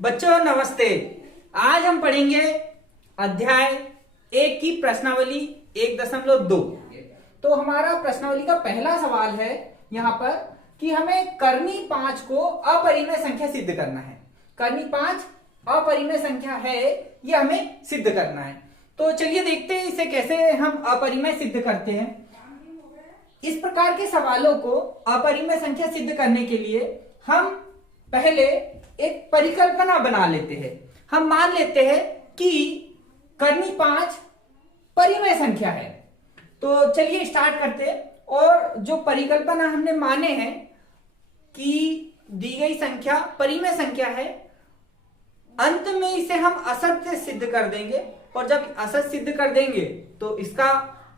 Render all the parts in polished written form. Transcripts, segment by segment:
बच्चों नमस्ते। आज हम पढ़ेंगे अध्याय 1 की प्रश्नावली 1.2। तो हमारा प्रश्नावली का पहला सवाल है यहाँ पर कि हमें कर्णी 5 को अपरिमेय संख्या सिद्ध करना है। कर्णी 5 अपरिमेय संख्या है, ये हमें सिद्ध करना है। तो चलिए देखते हैं इसे कैसे हम अपरिमेय सिद्ध करते हैं। इस प्रकार के सवालों को अपरिमेय संख्या सिद्ध करने के लिए हम पहले एक परिकल्पना बना लेते हैं। हम मान लेते हैं कि कर्णी 5 परिमेय संख्या है। तो चलिए स्टार्ट करते हैं। और जो परिकल्पना हमने माने हैं कि दी गई संख्या परिमेय संख्या है, अंत में इसे हम असत्य सिद्ध कर देंगे। और जब असत्य सिद्ध कर देंगे तो इसका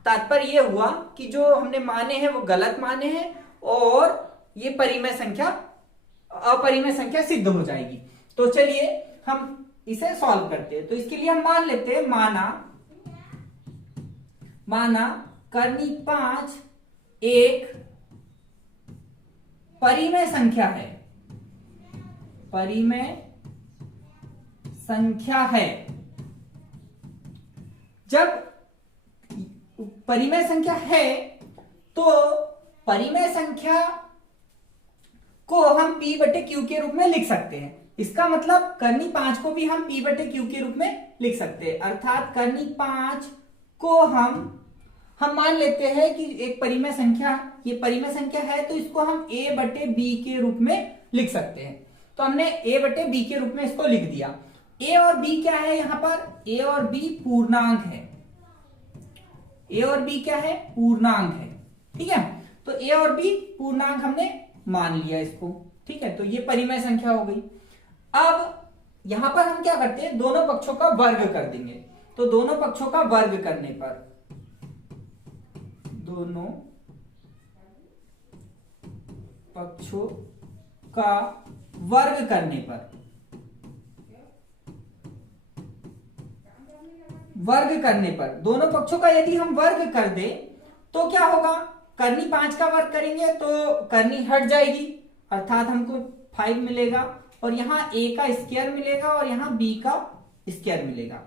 तात्पर्य यह हुआ कि जो हमने माने हैं वो गलत माने हैं और ये परिमेय संख्या अपरिमेय संख्या सिद्ध हो जाएगी। तो चलिए हम इसे सॉल्व करते हैं। तो इसके लिए हम मान लेते हैं माना कर्णी 5 एक परिमेय संख्या है। परिमेय संख्या है। जब परिमेय संख्या है तो परिमेय संख्या को हम P बटे Q के रूप में लिख सकते हैं। इसका मतलब कर्णी 5 को भी हम P बटे Q के रूप में लिख सकते हैं। अर्थात कर्णी 5 को हम मान लेते हैं कि एक परिमेय संख्या, ये परिमेय संख्या है तो इसको हम A बटे B के रूप में लिख सकते हैं। तो हमने A बटे B के रूप में इसको लिख दिया। A और B क्या है? यहां पर A और B पूर्णांक है। A और B क्या है? पूर्णांक है। ठीक है, तो A और B पूर्णांक हमने मान लिया इसको। ठीक है, तो ये परिमेय संख्या हो गई। अब यहां पर हम क्या करते हैं? दोनों पक्षों का वर्ग कर देंगे। तो दोनों पक्षों का वर्ग करने पर दोनों पक्षों का वर्ग करने पर दोनों पक्षों का यदि हम वर्ग कर दे तो क्या होगा? कर्णी 5 का वर्ग करेंगे तो कर्णी हट जाएगी, अर्थात हमको 5 मिलेगा और यहां a का स्क्वायर मिलेगा और यहां b का स्क्वायर मिलेगा।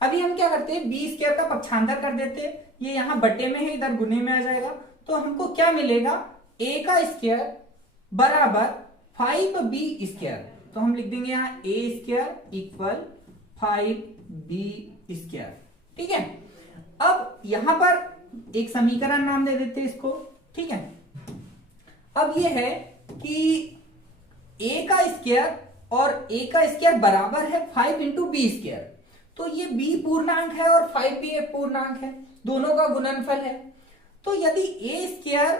अभी हम क्या करते हैं? b स्क्वायर का पक्षांतर कर देते हैं। ये यहां बटे में है, इधर गुने में आ जाएगा। तो हमको क्या मिलेगा? a का स्क्वायर बराबर 5b स्क्वायर। तो हम लिख देंगे यहां a square equal 5b square. ठीक है, अब यहां पर एक समीकरण नाम दे देते हैं इसको। ठीक है, अब ये है कि a का स्क्वायर और a का स्क्वायर बराबर है 5 इंटू बी स्क्वायर। तो ये b पूर्णांक है और 5 भी एक पूर्णांक है, दोनों का गुणनफल है। तो यदि a स्क्वायर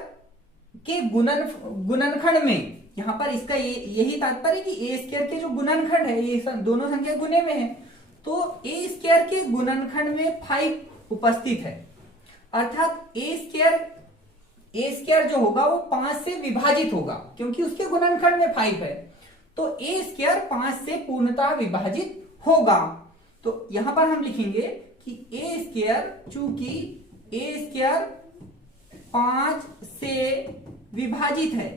के गुणनखंड में, यहां पर इसका यही तात्पर्य कि a स्क्वायर के जो गुणनखंड है, ये दोनों संख्या गुने में है, तो a स्क्वायर के गुणनखंड में 5 उपस्थित है। अर्थात a स्क्वायर जो होगा वो 5 से विभाजित होगा, क्योंकि उसके गुणनखंड में 5 है। तो a स्क्वायर 5 से पूर्णतः विभाजित होगा। तो यहां पर हम लिखेंगे कि a स्क्वायर, चूंकि a स्क्वायर 5 से विभाजित है,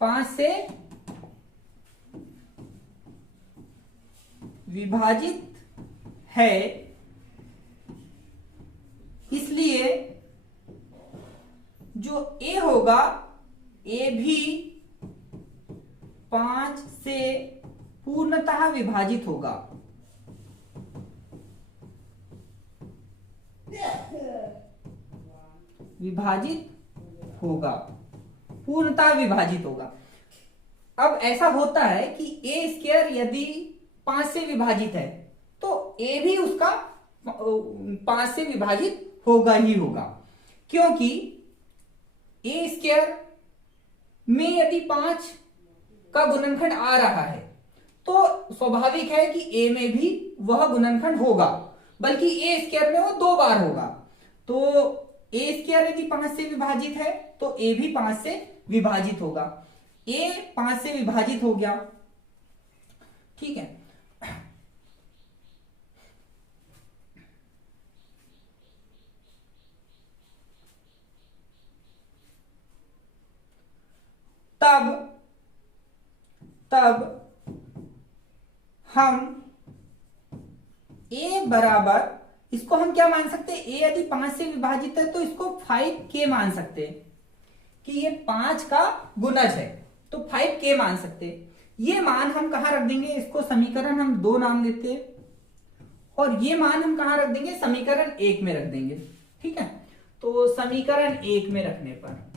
5 से विभाजित है, इसलिए जो a होगा a भी 5 से पूर्णतः विभाजित होगा। पूर्णतः विभाजित होगा। अब ऐसा होता है कि a स्क्वायर यदि 5 से विभाजित है तो a भी उसका 5 से विभाजित होगा ही होगा, क्योंकि a स्क्वायर में यदि 5 का गुणनखंड आ रहा है तो स्वाभाविक है कि a में भी वह गुणनखंड होगा, बल्कि a स्क्वायर में वो 2 बार होगा। तो a स्क्वायर यदि 5 से विभाजित है तो a भी 5 से विभाजित होगा। a 5 से विभाजित हो गया। ठीक है, तब हम a बराबर, इसको हम क्या मान सकते हैं, a यदि 5 से विभाजित है तो इसको 5k मान सकते हैं कि ये 5 का गुणज है, तो 5k मान सकते हैं। ये मान हम कहां रख देंगे, इसको समीकरण हम 2 नाम देते हैं, और ये मान हम कहां रख देंगे, समीकरण 1 में रख देंगे। ठीक है, तो समीकरण 1 में रखने पर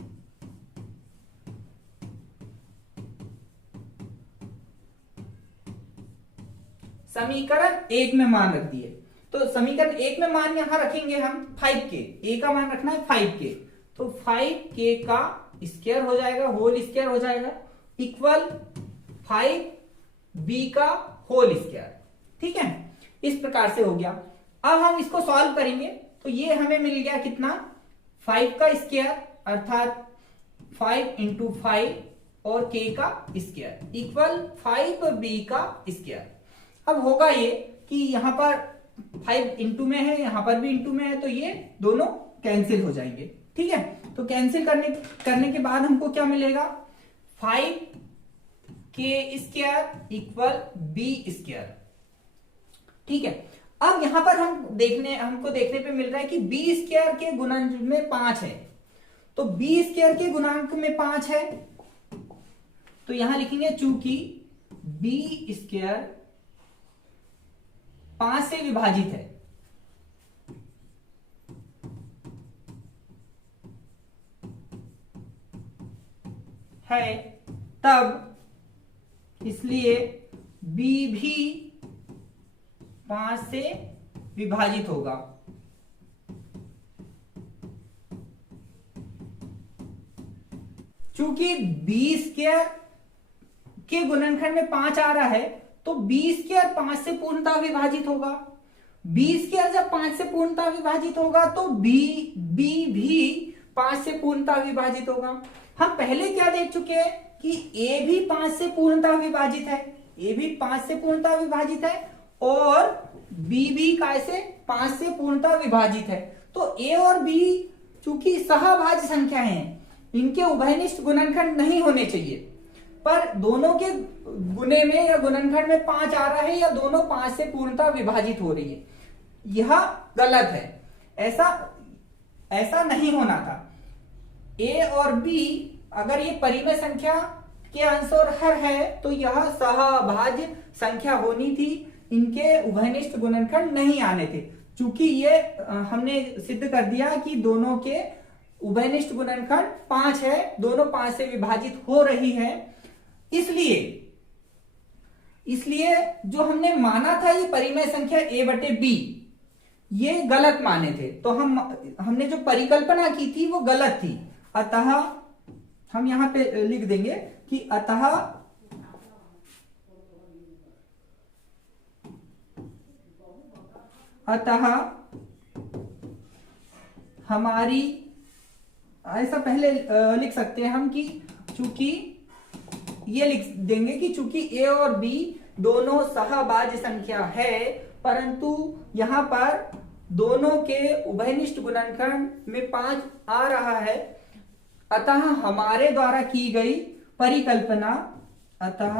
समीकरण 1 में मान रख दिए, तो समीकरण 1 में मान यहां रखेंगे हम 5k, a का मान रखना है 5k, तो 5k का स्क्वायर हो जाएगा, होल स्क्वायर हो जाएगा, इक्वल 5b का होल स्क्वायर। ठीक है, इस प्रकार से हो गया। अब हम इसको सॉल्व करेंगे तो ये हमें मिल गया कितना, 5 का स्क्वायर अर्थात 5 इंटू 5 और k का स्क्वायर इक्वल 5b का स्क्वायर। अब होगा ये कि यहां पर 5 इंटू में है, यहां पर भी इंटू में है, तो ये दोनों कैंसिल हो जाएंगे। ठीक है, तो कैंसिल करने के बाद हमको क्या मिलेगा, 5k square equal b square. ठीक है, अब यहां पर हमको देखने पे मिल रहा है कि b स्क्वायर के गुणांक में 5 है, तो b स्क्वायर के गुणांक में 5 है, तो यहां लिखेंगे चूंकि b स्क्वायर 5 से विभाजित है तब इसलिए b भी 5 से विभाजित होगा। चूंकि b स्क्वायर के गुणनखंड में 5 आ रहा है, तो b स्क्वायर 5 से पूर्णतः विभाजित होगा। b स्क्वायर जब 5 से पूर्णतः विभाजित होगा तो b भी 5 से पूर्णतः विभाजित होगा। हम पहले क्या देख चुके हैं कि a भी 5 से पूर्णतः विभाजित है, a भी 5 से पूर्णतः विभाजित है, और b भी कैसे 5 से पूर्णतः विभाजित है। तो a और b चूंकि सहभाज्य संख्या हैं, इनके उभयनिष्ठ गुणनखंड नहीं होने चाहिए, पर दोनों के गुणे में या गुणनखंड में 5 आ रहा है, या दोनों 5 से पूर्णतः विभाजित हो रही है, यह गलत है। ऐसा नहीं होना था। a और b अगर ये परिमेय संख्या के अंश और हर है तो यह सहभाज्य संख्या होनी थी, इनके उभयनिष्ठ गुणनखंड नहीं आने थे। चूंकि ये हमने सिद्ध कर दिया कि दोनों के उभयनिष्ठ गुणनखंड 5 है, दोनों 5 से विभाजित हो रही है, इसलिए जो हमने माना था ये परिमेय संख्या a बटे b, ये गलत माने थे। तो हमने जो परिकल्पना की थी वो गलत थी। अतः हम यहां पे लिख देंगे कि अतः हमारी, ऐसा पहले लिख सकते हैं हम कि चूंकि ये लिख देंगे कि चूंकि a और b दोनों सहभाज्य संख्या है, परंतु यहां पर दोनों के उभयनिष्ठ गुणनखंड में 5 आ रहा है, अतः हमारे द्वारा की गई परिकल्पना, अतः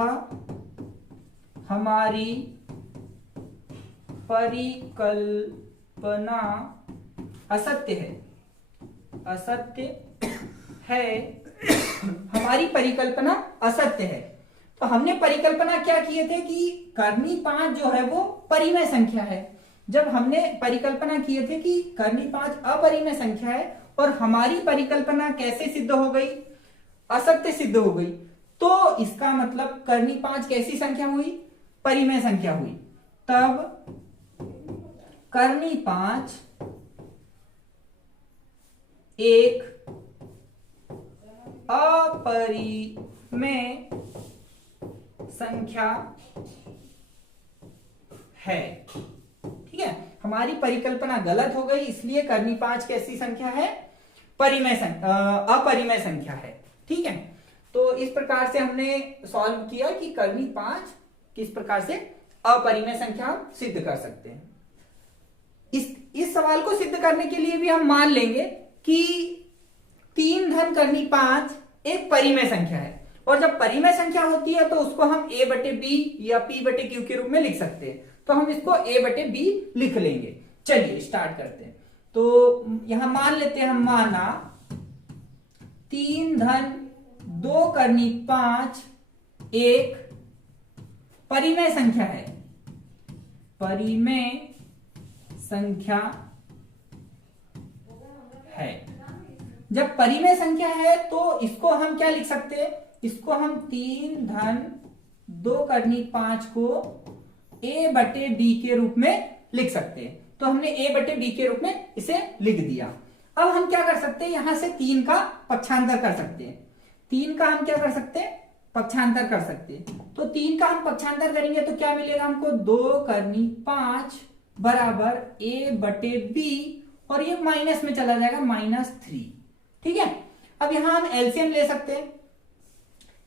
हमारी परिकल्पना असत्य है, हमारी परिकल्पना असत्य है। तो हमने परिकल्पना क्या किए थे कि कर्णी 5 जो है वो परिमेय संख्या है। जब हमने परिकल्पना किए थे कि कर्णी 5 अपरिमेय संख्या है, और हमारी परिकल्पना कैसे सिद्ध हो गई, असत्य सिद्ध हो गई, तो इसका मतलब कर्णी 5 कैसी संख्या हुई, परिमेय संख्या हुई। तब कर्णी 5 एक अपरिमेय संख्या है। ठीक है, हमारी परिकल्पना गलत हो गई, इसलिए कर्णी 5 कैसी संख्या है, अपरिमेय संख्या है। ठीक है, तो इस प्रकार से हमने सॉल्व किया कि कर्णी 5 किस प्रकार से अपरिमेय संख्या हम सिद्ध कर सकते हैं। इस सवाल को सिद्ध करने के लिए भी हम मान लेंगे कि 3 धन कर्णी 5 एक परिमेय संख्या है, और जब परिमेय संख्या होती है तो उसको हम a बटे बी या p बटे क्यू के रूप में लिख सकते हैं। तो हम इसको a बटे बी लिख लेंगे। चलिए स्टार्ट करते हैं। तो यहां मान लेते हैं, हम माना 3 धन 2 करनी 5 एक परिमेय संख्या है। परिमेय संख्या है। जब परिमेय संख्या है तो इसको हम क्या लिख सकते हैं, इसको हम 3 धन 2 करनी 5 को a बटे b के रूप में लिख सकते हैं। तो हमने a बटे b के रूप में इसे लिख दिया। अब हम क्या कर सकते हैं, यहां से 3 का पक्षांतर कर सकते हैं। 3 का हम क्या कर सकते हैं, पक्षांतर कर सकते हैं। तो 3 का हम पक्षांतर करेंगे तो क्या मिलेगा हमको, 2 करनी 5 बराबर a बटे b, और ये माइनस में चला जाएगा -3। ठीक है। अब यहां हम एलसीएम ले सकते हैं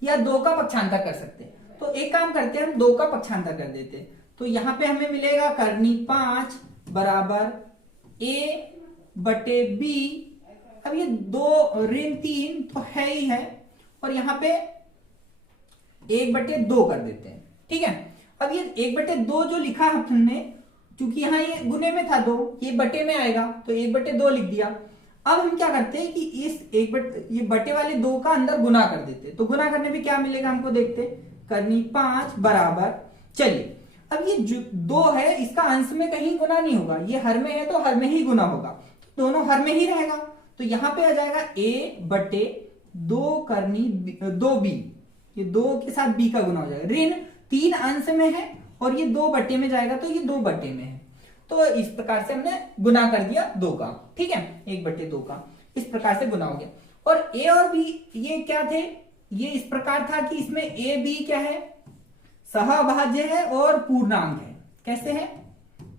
या 2 का पक्षांतर कर सकते हैं। तो एक काम करते हैं, हम 2 का पक्षांतर कर देते हैं। तो यहां पे हमें मिलेगा करनी 5 बराबर a बटे b। अब ये 2 ऋण 3 तो है ही है, और यहां पे 1 बटे 2 कर देते हैं। ठीक है। अब ये 1 बटे 2 जो लिखा हमने, क्योंकि यहां ये गुने में था 2, ये बटे में आएगा तो 1 बटे 2 लिख दिया। अब हम क्या करते हैं कि इस ये बटे वाले 2 का अंदर गुना कर देते हैं। तो गुना करने में क्या मिलेगा हमको, देखते करनी 5 बराबर, चलिए अब ये जो 2 है इसका अंश में कहीं गुना नहीं होगा, ये हर में है तो हर में ही गुना होगा, तो दोनों हर में ही रहेगा। तो यहां पे आ जाएगा a बटे 2 करनी 2b, ये 2 के साथ b का गुना हो जाएगा। ऋण 3 अंश में है और ये 2 बटे में जाएगा तो ये 2 बटे में है। तो इस प्रकार से हमने गुना कर दिया 2 का। ठीक है, 1 बटे 2 का इस प्रकार से गुना हो गया। और a और b ये क्या थे, ये इस प्रकार था कि इसमें a b क्या है, सहभाज्य है और पूर्णांक है। कैसे है,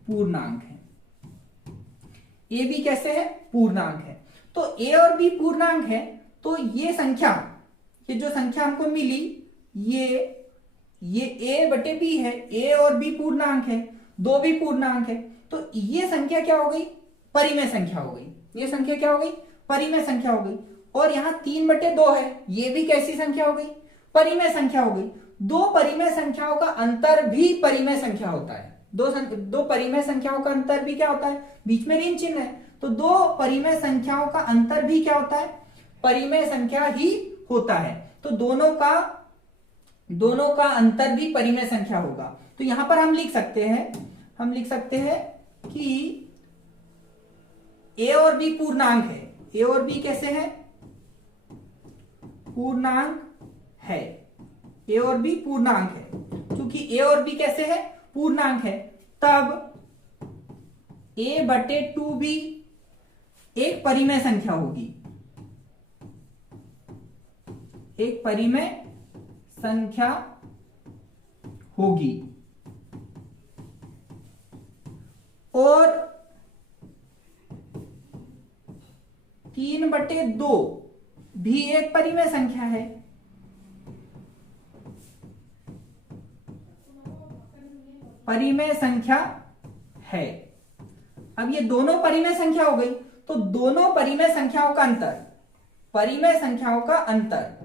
पूर्णांक है। a b कैसे है, पूर्णांक है। तो a और b पूर्णांक है, तो ये संख्या, ये जो संख्या हमको मिली, ये a बटे b है। a और b पूर्णांक है, 2 भी पूर्णांक है। तो ये संख्या क्या हो गई, परिमेय संख्या हो गई। ये संख्या क्या हो गई, परिमेय संख्या हो गई। और यहां 3 बटे 2 है, ये भी कैसी संख्या हो गई, परिमेय संख्या हो गई। 2 परिमेय संख्याओं का अंतर भी परिमेय संख्या होता है। दो परिमेय संख्याओं का अंतर भी क्या होता है, बीच में ऋण चिन्ह है, तो 2 परिमेय संख्याओं का अंतर भी क्या होता है, परिमेय संख्या ही होता है। तो दोनों का अंतर भी परिमेय संख्या होगा। तो यहां पर हम लिख सकते हैं कि a और b पूर्णांक है। a और b कैसे है, पूर्णांक है। a और b पूर्णांक है, क्योंकि a और b कैसे है, पूर्णांक है, तब a बटे 2b एक परिमेय संख्या होगी, एक परिमेय संख्या होगी। और 3 बटे 2 भी एक परिमेय संख्या है। परिमेय संख्या है। अब ये दोनों परिमेय संख्या हो गई, तो दोनों परिमेय संख्याओं का अंतर, परिमेय संख्याओं का अंतर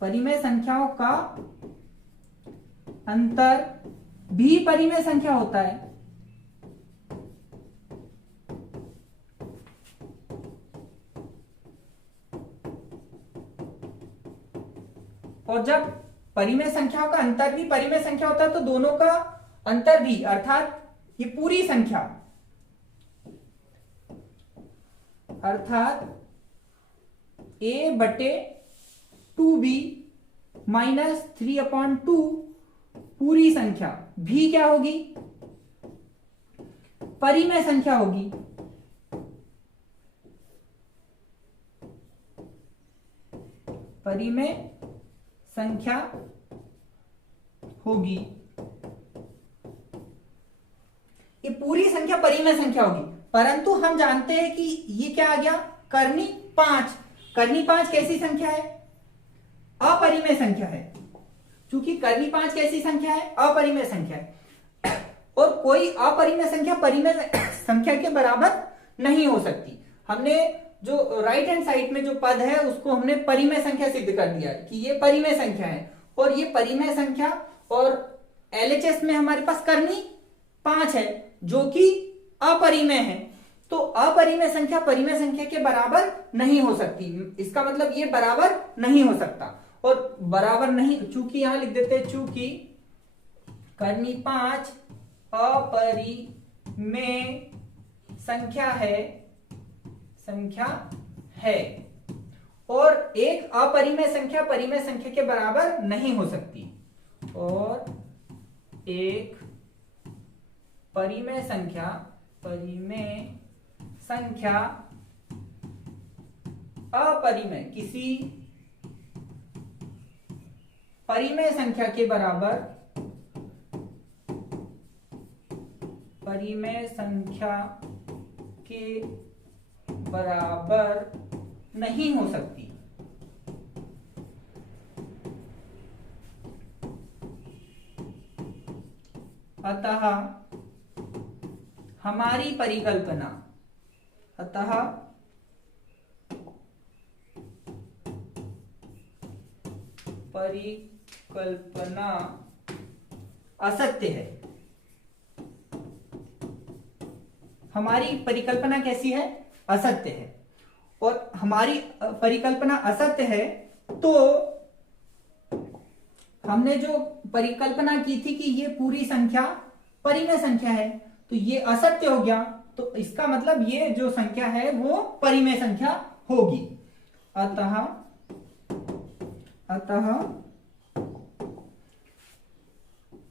परिमेय संख्याओं का अंतर भी परिमेय संख्या होता है। और जब परिमेय संख्याओं का अंतर भी परिमेय संख्या होता है तो दोनों का अंतर भी, अर्थात ये पूरी संख्या, अर्थात a बटे 2b -3/2 पूरी संख्या भी क्या होगी, परिमेय संख्या होगी। परिमेय संख्या होगी। ये पूरी संख्या परिमेय संख्या होगी, परंतु हम जानते हैं कि ये क्या आ गया, करनी 5। करनी 5 कैसी संख्या है, अपरिमेय संख्या है। क्योंकि करनी 5 कैसी संख्या है, अपरिमेय संख्या है। और कोई अपरिमेय संख्या परिमेय संख्या के बराबर नहीं हो सकती। हमने जो राइट हैंड साइड में जो पद है उसको हमने परिमेय संख्या सिद्ध कर दिया कि ये परिमेय संख्या है, और ये परिमेय संख्या और एलएचएस में हमारे पास करनी 5 है जो कि अपरिमेय है। तो अपरिमेय संख्या परिमेय संख्या के बराबर नहीं हो सकती, इसका मतलब ये बराबर नहीं हो सकता। और बराबर नहीं, चूंकि यहां लिख देते हैं चूंकि करनी 5 अपरिमेय संख्या है और एक अपरिमेय संख्या परिमेय संख्या के बराबर नहीं हो सकती, और एक परिमेय संख्या अपरिमेय किसी परिमेय संख्या के बराबर नहीं हो सकती। अतः हमारी परिकल्पना असत्य है। हमारी परिकल्पना कैसी है? असत्य है। और हमारी परिकल्पना असत्य है तो हमने जो परिकल्पना की थी कि ये पूरी संख्या परिमेय संख्या है, तो ये असत्य हो गया, तो इसका मतलब ये जो संख्या है वो परिमेय संख्या होगी। अतः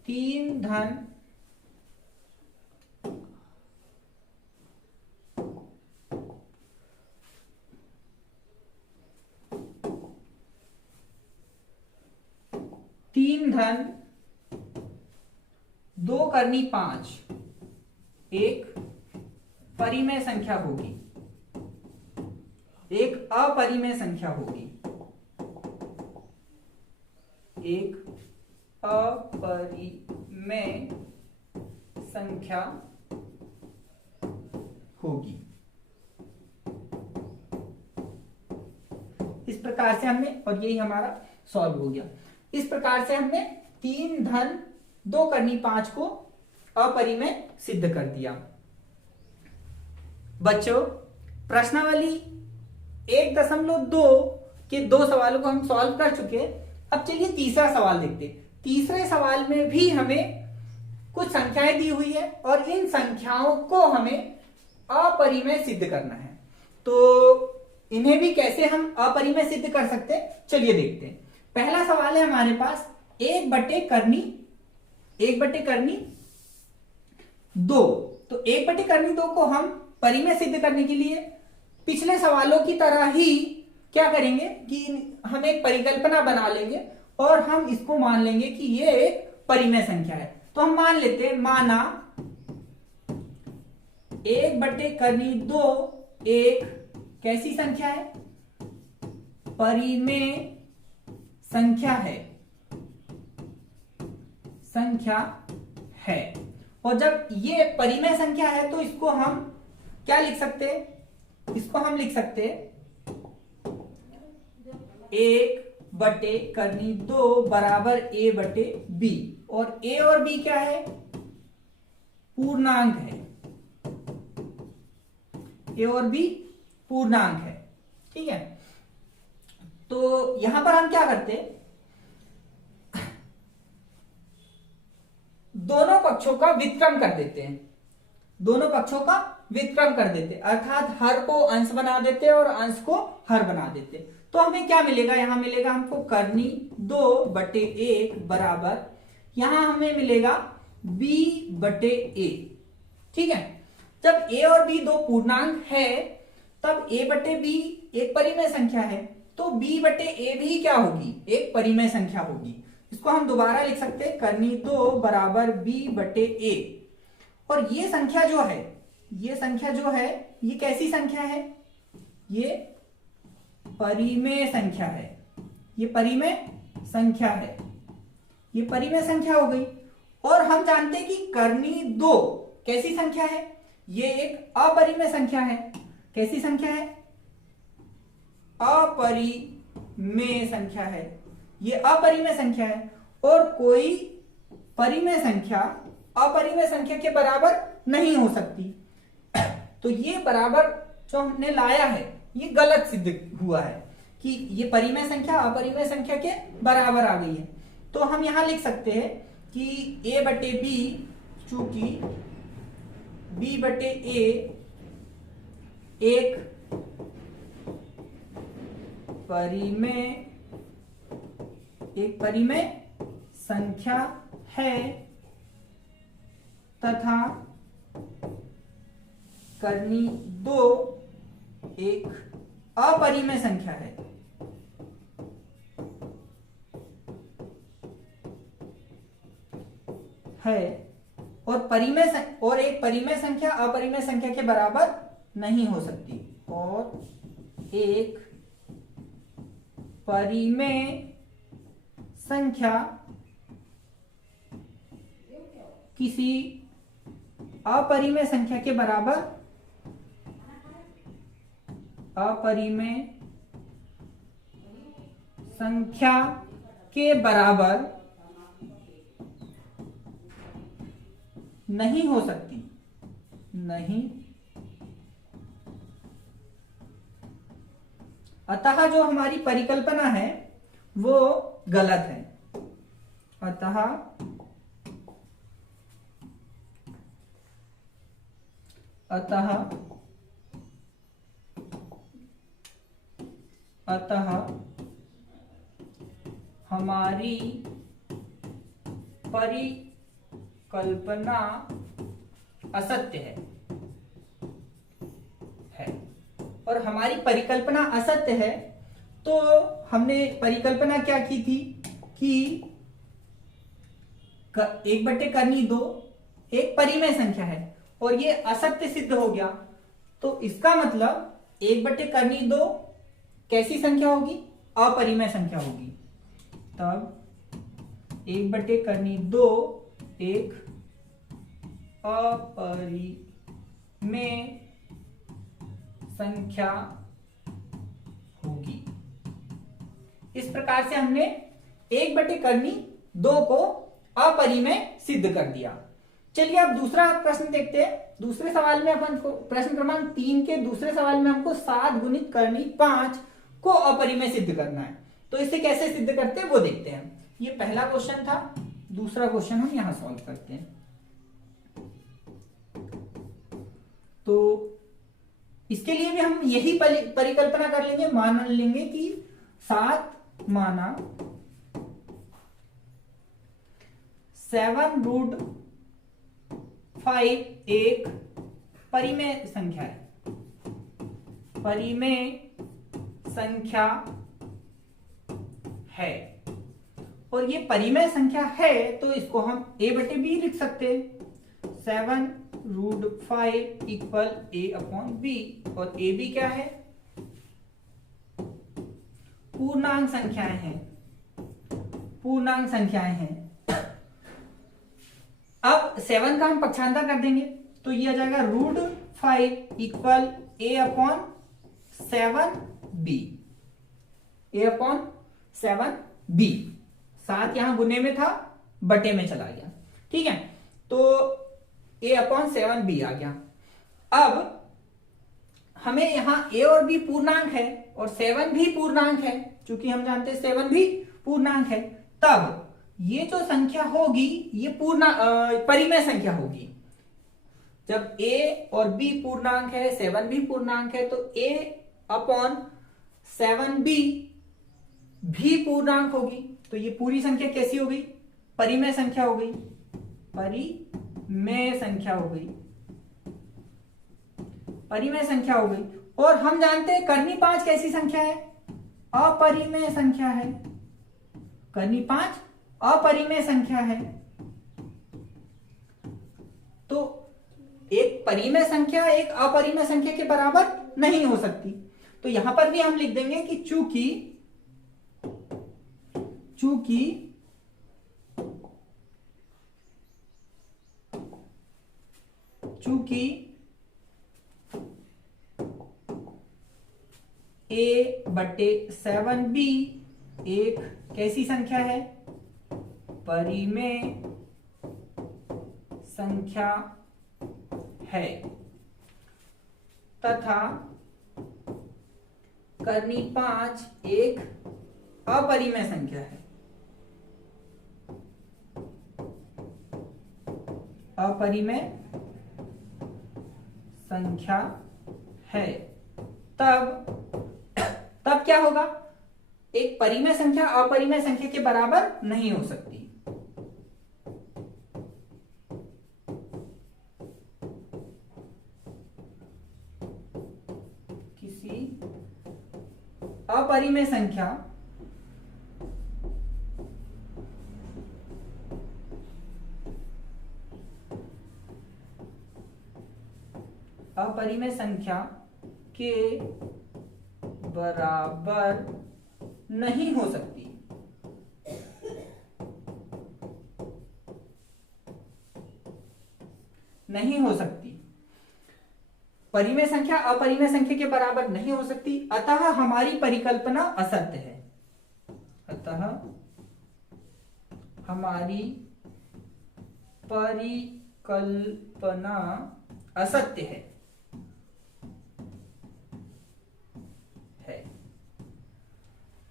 3 धन 2 करनी 5 एक परिमेय संख्या होगी, एक अपरिमेय संख्या होगी, एक अपरिमेय संख्या होगी। इस प्रकार से हमने, और यही हमारा सॉल्व हो गया। इस प्रकार से हमने 3 धन 2 करनी 5 को अपरिमेय सिद्ध कर दिया। बच्चों, प्रश्नावली 1.2 के 2 सवालों को हम सॉल्व कर चुके। अब चलिए तीसरा सवाल देखते हैं। तीसरे सवाल में भी हमें कुछ संख्याएं दी हुई है और इन संख्याओं को हमें अपरिमेय सिद्ध करना है। तो इन्हें भी कैसे हम अपरिमेय सिद्ध कर सकते हैं, चलिए देखते हैं। पहला सवाल है हमारे पास 1/करनी 2। तो 1/करनी 2 को हम परिमेय सिद्ध करने के लिए पिछले सवालों की तरह ही क्या करेंगे कि हम एक परिकल्पना बना लेंगे और हम इसको मान लेंगे कि ये एक परिमेय संख्या है। तो हम मान लेते हैं, माना 1/करनी 2 एक कैसी संख्या है? परिमेय संख्या है। और जब ये परिमेय संख्या है तो इसको हम क्या लिख सकते हैं? इसको हम लिख सकते हैं 1/करनी 2 बराबर a/b, और a और b क्या है? पूर्णांक है। a और b पूर्णांक है, ठीक है। तो यहां पर हम क्या करते हैं, दोनों पक्षों का व्युत्क्रम कर देते हैं। दोनों पक्षों का व्युत्क्रम कर देते हैं, अर्थात हर को अंश बना देते हैं और अंश को हर बना देते हैं। तो हमें क्या मिलेगा? यहां मिलेगा हमको करनी 2/1 बराबर, यहां हमें मिलेगा b/a, ठीक है। जब a और b दो पूर्णांक है तब a/b एक परिमेय संख्या है, तो b/a भी क्या होगी? एक परिमेय संख्या होगी। इसको हम दोबारा लिख सकते हैं, करनी 2 बराबर b/a। और ये संख्या जो है ये कैसी संख्या है? ये परिमेय संख्या है। ये परिमेय संख्या है, ये परिमेय संख्या हो गई। और हम जानते हैं कि करनी 2 कैसी संख्या है? ये एक अपरिमेय संख्या है। कैसी संख्या है? अपरिमेय संख्या है। ये अपरिमेय संख्या है और कोई परिमेय संख्या अपरिमेय संख्या के बराबर नहीं हो सकती। तो ये बराबर जो हमने लाया है ये गलत सिद्ध हुआ है कि ये परिमेय संख्या अपरिमेय संख्या के बराबर आ गई है। तो हम यहां लिख सकते हैं कि a बटे बी, चूंकि b बटे a एक परिमेय संख्या है तथा कर्नी 2 एक अपरिमेय संख्या है। और एक परिमेय संख्या अपरिमेय संख्या के बराबर नहीं हो सकती। और एक परिमेय संख्या किसी अपरिमेय संख्या के बराबर नहीं हो सकती। अतः जो हमारी परिकल्पना है वो गलत है। अतः हमारी परिकल्पना असत्य है। और हमारी परिकल्पना असत्य है तो हमने परिकल्पना क्या की थी कि 1/2 एक परिमेय संख्या है और ये असत्य सिद्ध हो गया। तो इसका मतलब 1/2 कैसी संख्या होगी? अपरिमेय संख्या होगी। तब 1/2 एक अपरिमेय संख्या होगी। इस प्रकार से हमने 1/2 को अपरिमेय सिद्ध कर दिया। चलिए अब दूसरा प्रश्न देखते हैं। दूसरे सवाल में अपन को प्रश्न क्रमांक 3 के दूसरे सवाल में हमको 7 गुणित करनी 5 को अपरिमेय सिद्ध करना है। तो इसे कैसे सिद्ध करते हैं वो देखते हैं। ये पहला क्वेश्चन था, दूसरा क्वेश्चन हम यहां सॉल्व करते हैं। तो इसके लिए भी हम यही परिकल्पना कर लेंगे, मान लेंगे कि 7 माना 7√5 एक परिमेय संख्या है। परिमेय संख्या है और ये परिमेय संख्या है तो इसको हम a/b लिख सकते हैं। 7√5 इक्वल a/b और ab क्या है? पूर्णांक संख्याएं हैं। अब 7 का हम पक्षांतर कर देंगे तो ये आ जाएगा √5 इक्वल a/7b। 7 यहां गुने में था, बटे में चला गया। ठीक है, तो a/7b आ गया। अब हमें यहां a और b पूर्णांक है और 7 भी पूर्णांक है। चूंकि हम जानते हैं 7 भी पूर्णांक है, तब ये जो संख्या होगी ये परिमेय संख्या होगी। जब a और b पूर्णांक है, 7 भी पूर्णांक है, तो a/7b भी पूर्णांक होगी। तो ये पूरी संख्या कैसी हो गई? परिमेय संख्या हो गई। परिमेय संख्या हो गई। और हम जानते हैं कर्नी 5 कैसी संख्या है? अपरिमेय संख्या है। कर्नी 5 अपरिमेय संख्या है। तो एक परिमेय संख्या एक अपरिमेय संख्या के बराबर नहीं हो सकती। तो यहां पर भी हम लिख देंगे कि चूंकि a/7b एक कैसी संख्या है? परिमेय संख्या है तथा कर्नी 5 एक अपरिमेय संख्या है। अपरिमेय संख्या है। तब क्या होगा? एक परिमेय संख्या अपरिमेय संख्या के बराबर नहीं हो सकती। किसी अपरिमेय संख्या अपरिमेय संख्या के बराबर नहीं हो सकती। नहीं हो सकती। परिमेय संख्या अपरिमेय संख्या के बराबर नहीं हो सकती, अतः हमारी परिकल्पना असत्य है। अतः हमारी परिकल्पना असत्य है।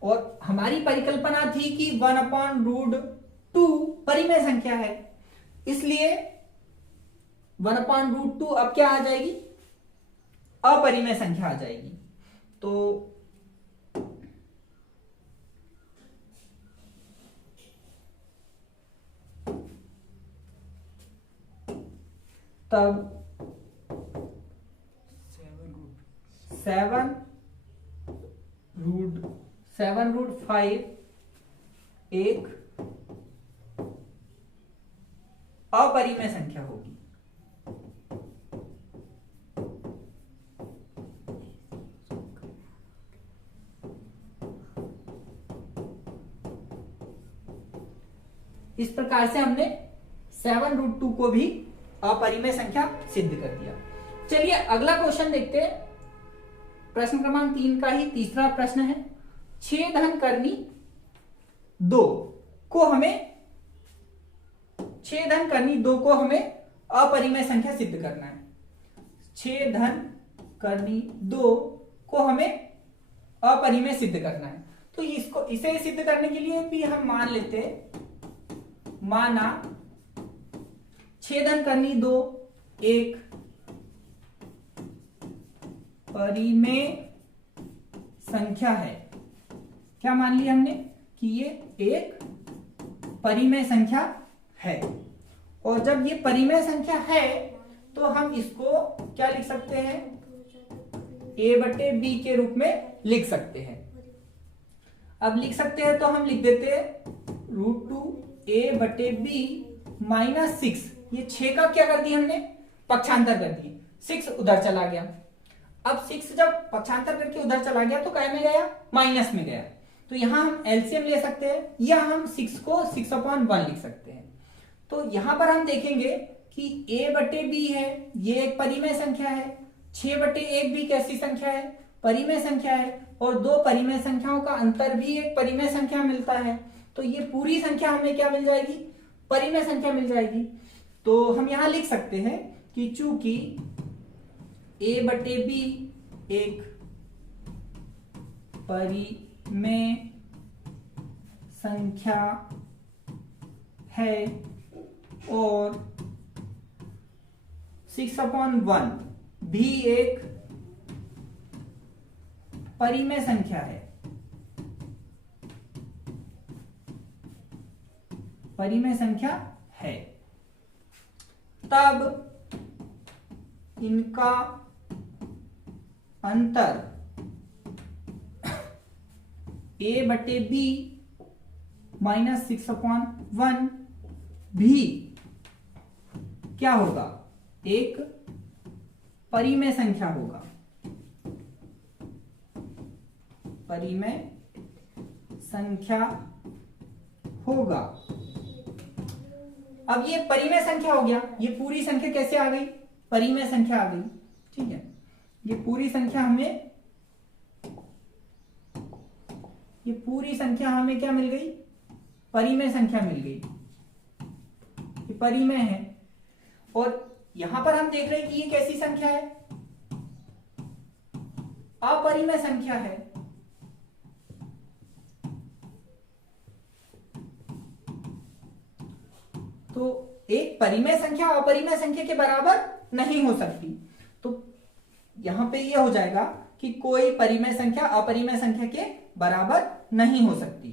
और हमारी परिकल्पना थी कि 1/√2 परिमेय संख्या है, इसलिए 1/√2 अब क्या आ जाएगी? अपरिमेय संख्या आ जाएगी। तो तब 7√5 एक अपरिमेय संख्या होगी। इस प्रकार से हमने 7√2 को भी अपरिमेय संख्या सिद्ध कर दिया। चलिए अगला क्वेश्चन देखते हैं। प्रश्न क्रमांक 3 का ही तीसरा प्रश्न है। 6 - 2 को हमें अपरिमेय संख्या सिद्ध करना है। 6 - 2 को हमें अपरिमेय सिद्ध करना है। तो इसे सिद्ध करने के लिए भी हम मान लेते हैं, माना 6 - 2 एक परिमेय संख्या है। क्या मान लिया हमने? कि ये एक परिमेय संख्या है। और जब ये परिमेय संख्या है तो हम इसको क्या लिख सकते हैं? a/b के रूप में लिख सकते हैं। अब लिख सकते हैं तो हम लिख देते हैं √2a/b - 6। ये 6 का क्या कर दिया हमने? पक्षांतर कर दिए। 6 उधर चला गया। अब 6 जब पक्षांतर करके उधर चला गया तो क्या में गया? माइनस में गया। तो यहां हम एलसीएम ले सकते हैं या हम 6 को 6/1 लिख सकते हैं। तो यहां पर हम देखेंगे कि a/b है, ये एक परिमेय संख्या है। 6/1 भी कैसी संख्या है? परिमेय संख्या है। और दो परिमेय संख्याओं का अंतर भी एक परिमेय संख्या मिलता है। तो ये पूरी संख्या हमें क्या मिल जाएगी? परिमेय संख्या मिल जाएगी। तो हम यहां लिख सकते हैं कि चूंकि a/b एक परिमेय संख्या है और 6/1 भी एक परिमेय संख्या है। परिमेय संख्या है, तब इनका अंतर a/b - 6/1 भी क्या होगा? एक परिमेय संख्या होगा। परिमेय संख्या होगा। अब ये परिमेय संख्या हो गया। ये पूरी संख्या कैसे आ गई? परिमेय संख्या आ गई। ठीक है, ये पूरी संख्या हमें ये पूरी संख्या हमें क्या मिल गई, परिमेय संख्या मिल गई, ये परिमेय है। और यहां पर हम देख रहे हैं कि ये कैसी संख्या है, अपरिमेय संख्या है। तो एक परिमेय संख्या अपरिमेय संख्या के बराबर नहीं हो सकती। तो यहां पे ये हो जाएगा कि कोई परिमेय संख्या अपरिमेय संख्या के बराबर नहीं हो सकती।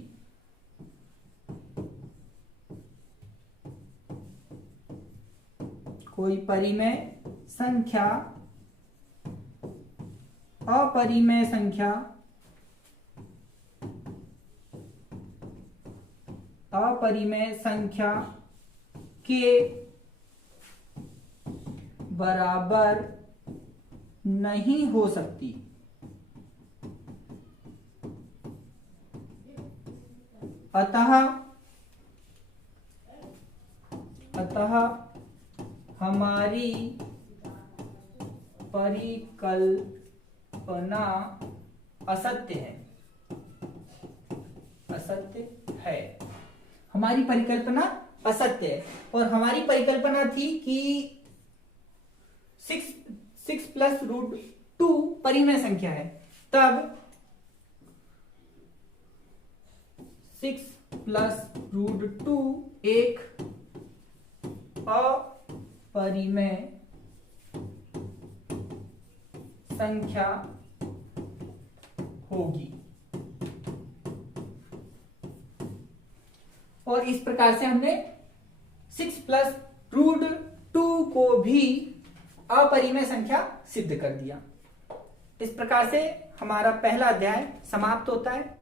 कोई परिमेय संख्या अपरिमेय संख्या के बराबर नहीं हो सकती। अतः हमारी परिकल्पना असत्य है। हमारी परिकल्पना असत्य है। और हमारी परिकल्पना थी कि 6 प्लस रूट 2 परिमेय संख्या है, तब 6 प्लस रूट 2 एक अपरिमेय संख्या होगी। और इस प्रकार से हमने 6 प्लस रूट 2 को भी अपरिमेय संख्या सिद्ध कर दिया। इस प्रकार से हमारा पहला अध्याय समाप्त होता है।